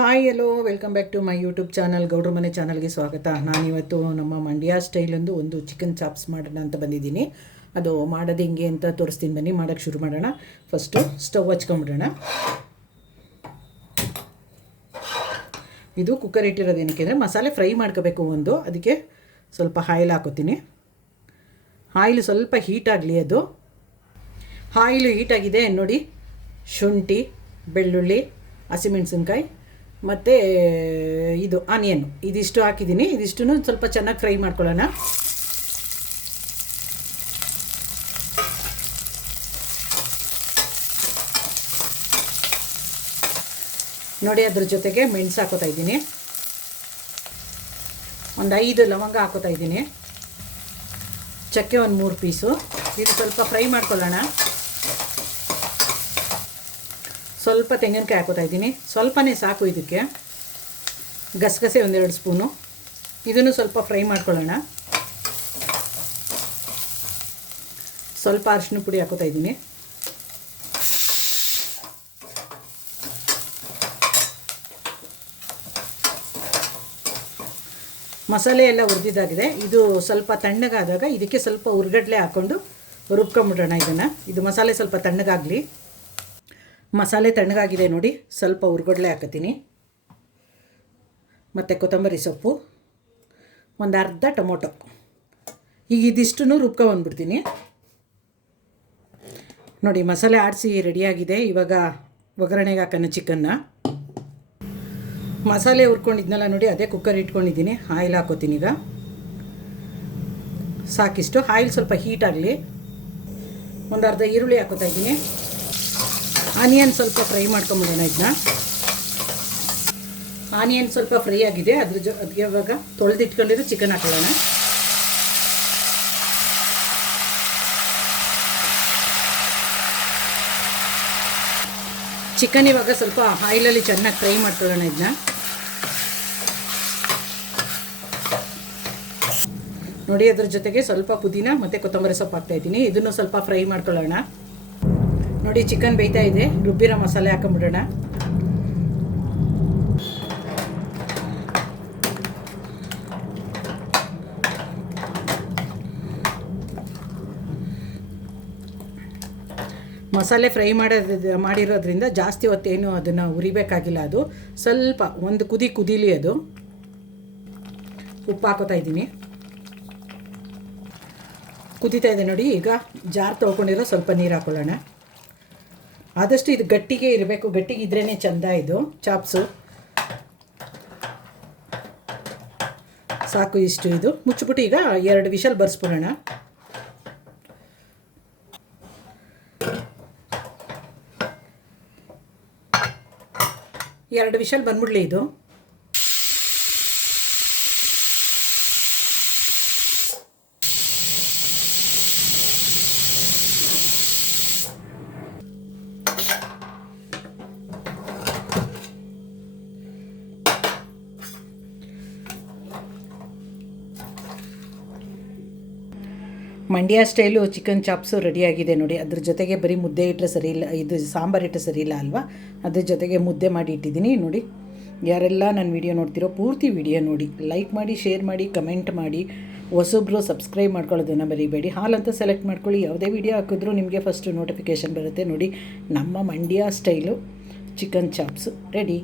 Hi hello welcome back to my YouTube channel ಗೌಡ್ರ ಮನೆ ಚಾನಲ್ಗೆ ಸ್ವಾಗತ. ನಾನಿವತ್ತು ನಮ್ಮ ಮಂಡ್ಯ ಸ್ಟೈಲೊಂದು ಒಂದು ಚಿಕನ್ ಚಾಪ್ಸ್ ಮಾಡೋಣ ಅಂತ ಬಂದಿದ್ದೀನಿ. ಅದು ಮಾಡೋದು ಹೆಂಗೆ ಅಂತ ತೋರಿಸ್ತೀನಿ, ಬನ್ನಿ ಮಾಡೋಕ್ಕೆ ಶುರು ಮಾಡೋಣ. ಫಸ್ಟು ಸ್ಟವ್ ಹಚ್ಕೊಂಬಿಡೋಣ. ಇದು ಕುಕ್ಕರ್ ಇಟ್ಟಿರೋದು ಏನಕ್ಕೆ ಅಂದರೆ ಮಸಾಲೆ ಫ್ರೈ ಮಾಡ್ಕೋಬೇಕು ಒಂದು, ಅದಕ್ಕೆ ಸ್ವಲ್ಪ ಆಯಿಲ್ ಹಾಕೋತೀನಿ. ಆಯಿಲು ಸ್ವಲ್ಪ ಹೀಟಾಗಲಿ. ಅದು ಆಯಿಲು ಹೀಟಾಗಿದೆ ನೋಡಿ. ಶುಂಠಿ, ಬೆಳ್ಳುಳ್ಳಿ, ಹಸಿಮೆಣಸಿನ್ಕಾಯಿ ಮತ್ತು ಇದು ಆನಿಯನ್ನು ಇದಿಷ್ಟು ಹಾಕಿದ್ದೀನಿ. ಇದಿಷ್ಟು ಸ್ವಲ್ಪ ಚೆನ್ನಾಗಿ ಫ್ರೈ ಮಾಡ್ಕೊಳ್ಳೋಣ. ನೋಡಿ, ಅದ್ರ ಜೊತೆಗೆ ಮೆಣಸು ಹಾಕೋತಾ ಇದ್ದೀನಿ. ಒಂದು 5 ಲವಂಗ ಹಾಕೋತಾ ಇದ್ದೀನಿ. ಚಕ್ಕೆ ಒಂದು 3 ಪೀಸು. ಇದು ಸ್ವಲ್ಪ ಫ್ರೈ ಮಾಡ್ಕೊಳ್ಳೋಣ. ಸ್ವಲ್ಪ ತೆಂಗಿನಕಾಯಿ ಹಾಕೋತಾ ಇದ್ದೀನಿ. ಸ್ವಲ್ಪನೇ ಸಾಕು ಇದಕ್ಕೆ. ಗಸಗಸೆ 1-2 ಸ್ಪೂನು. ಇದನ್ನು ಸ್ವಲ್ಪ ಫ್ರೈ ಮಾಡ್ಕೊಳ್ಳೋಣ. ಸ್ವಲ್ಪ ಅರಿಶಿನ ಪುಡಿ ಹಾಕೋತಾ ಇದ್ದೀನಿ. ಮಸಾಲೆ ಎಲ್ಲ ಹುರಿದಿದ್ದಾಗಿದೆ. ಇದು ಸ್ವಲ್ಪ ತಣ್ಣಗಾದಾಗ ಇದಕ್ಕೆ ಸ್ವಲ್ಪ ಹುರ್ಗಡ್ಲೆ ಹಾಕ್ಕೊಂಡು ರುಬ್ಕೊಂಬಿಡೋಣ ಇದನ್ನು. ಇದು ಮಸಾಲೆ ಸ್ವಲ್ಪ ತಣ್ಣಗಾಗಲಿ. ಮಸಾಲೆ ತಣ್ಣಗಾಗಿದೆ ನೋಡಿ. ಸ್ವಲ್ಪ ಹುರ್ಗಡ್ಲೆ ಹಾಕತ್ತೀನಿ, ಮತ್ತು ಕೊತ್ತಂಬರಿ ಸೊಪ್ಪು, ಒಂದು ಅರ್ಧ ಟೊಮೊಟೊ. ಈಗ ಇದಿಷ್ಟು ರುಬ್ಕೊಂಡ್ಬಿಡ್ತೀನಿ. ನೋಡಿ, ಮಸಾಲೆ ಆಡಿಸಿ ರೆಡಿಯಾಗಿದೆ. ಇವಾಗ ಒಗ್ಗರಣೆಗೆ ಹಾಕೋಣ ಚಿಕನ್ನ. ಮಸಾಲೆ ಹುರ್ಕೊಂಡಿದ್ನಲ್ಲ ನೋಡಿ, ಅದೇ ಕುಕ್ಕರ್ ಇಟ್ಕೊಂಡಿದ್ದೀನಿ. ಆಯಿಲ್ ಹಾಕೋತೀನಿ. ಈಗ ಸಾಕಿಷ್ಟು ಆಯಿಲ್ ಸ್ವಲ್ಪ ಹೀಟ್ ಆಗಲಿ. ಒಂದು ಅರ್ಧ ಈರುಳ್ಳಿ ಹಾಕೋತಾ ಇದ್ದೀನಿ. ಆನಿಯನ್ ಸ್ವಲ್ಪ ಫ್ರೈ ಮಾಡ್ಕೊಂಬಿಡೋಣ ಇದನ್ನ. ಆನಿಯನ್ ಸ್ವಲ್ಪ ಫ್ರೈ ಆಗಿದೆ. ಅದಕ್ಕೆ ಇವಾಗ ತೊಳೆದಿಟ್ಕೊಂಡಿರೋ ಚಿಕನ್ ಹಾಕೊಳ್ಳೋಣ. ಚಿಕನ್ ಇವಾಗ ಸ್ವಲ್ಪ ಆಯಿಲಲ್ಲಿ ಚೆನ್ನಾಗಿ ಫ್ರೈ ಮಾಡ್ಕೊಳ್ಳೋಣ ಇದನ್ನ. ನೋಡಿ, ಅದ್ರ ಜೊತೆಗೆ ಸ್ವಲ್ಪ ಪುದೀನ ಮತ್ತು ಕೊತ್ತಂಬರಿ ಸೊಪ್ಪು ಹಾಕ್ತಾಯಿದ್ದೀನಿ. ಇದನ್ನು ಸ್ವಲ್ಪ ಫ್ರೈ ಮಾಡ್ಕೊಳ್ಳೋಣ. ನೋಡಿ, ಚಿಕನ್ ಬೇಯ್ತಾ ಇದೆ. ರುಬ್ಬಿರೋ ಮಸಾಲೆ ಹಾಕೊಂಬಿಡೋಣ. ಮಸಾಲೆ ಫ್ರೈ ಮಾಡಿರೋದ್ರಿಂದ ಜಾಸ್ತಿ ಹೊತ್ತೇನು ಅದನ್ನು ಉರಿಬೇಕಾಗಿಲ್ಲ. ಅದು ಸ್ವಲ್ಪ ಒಂದು ಕುದೀಲಿ. ಅದು ಉಪ್ಪು ಹಾಕೋತಾ ಇದ್ದೀನಿ. ಕುದೀತಾ ಇದೆ ನೋಡಿ. ಈಗ ಜಾರ್ ತೊಳ್ಕೊಂಡಿರೋ ಸ್ವಲ್ಪ ನೀರು ಹಾಕೊಳ್ಳೋಣ. ಆದಷ್ಟು ಇದು ಗಟ್ಟಿಗೆ ಇರಬೇಕು. ಗಟ್ಟಿಗೆ ಇದ್ರೇ ಚೆಂದ ಇದು ಚಾಪ್ಸು. ಸಾಕು ಇಷ್ಟು. ಇದು ಮುಚ್ಚಿಬಿಟ್ಟು ಈಗ 2 ವಿಷಲ್ ಬರ್ಸ್ಬಿಡೋಣ. ಎರಡು ವಿಷಲ್ ಬಂದ್ಬಿಡ್ಲಿ ಇದು. ಮಂಡ್ಯ ಸ್ಟೈಲು ಚಿಕನ್ ಚಾಪ್ಸು ರೆಡಿಯಾಗಿದೆ ನೋಡಿ. ಅದ್ರ ಜೊತೆಗೆ ಬರೀ ಮುದ್ದೆ ಇಟ್ಟರೆ ಸರಿ ಇಲ್ಲ, ಇದು ಸಾಂಬಾರು ಇಟ್ಟರೆ ಸರಿ ಇಲ್ಲ ಅಲ್ವಾ. ಅದ್ರ ಜೊತೆಗೆ ಮುದ್ದೆ ಮಾಡಿ ಇಟ್ಟಿದ್ದೀನಿ ನೋಡಿ. ಯಾರೆಲ್ಲ ನನ್ನ ವಿಡಿಯೋ ನೋಡ್ತಿರೋ ಪೂರ್ತಿ ವಿಡಿಯೋ ನೋಡಿ, ಲೈಕ್ ಮಾಡಿ, ಶೇರ್ ಮಾಡಿ, ಕಮೆಂಟ್ ಮಾಡಿ. ಹೊಸೊಬ್ಬರು ಸಬ್ಸ್ಕ್ರೈಬ್ ಮಾಡ್ಕೊಳ್ಳೋದನ್ನು ಬರೀಬೇಡಿ. ಹಾಲಂತ ಸೆಲೆಕ್ಟ್ ಮಾಡ್ಕೊಳ್ಳಿ. ಯಾವುದೇ ವಿಡಿಯೋ ಹಾಕಿದ್ರೂ ನಿಮಗೆ ಫಸ್ಟು ನೋಟಿಫಿಕೇಷನ್ ಬರುತ್ತೆ ನೋಡಿ. ನಮ್ಮ Mandya style chicken chops ready.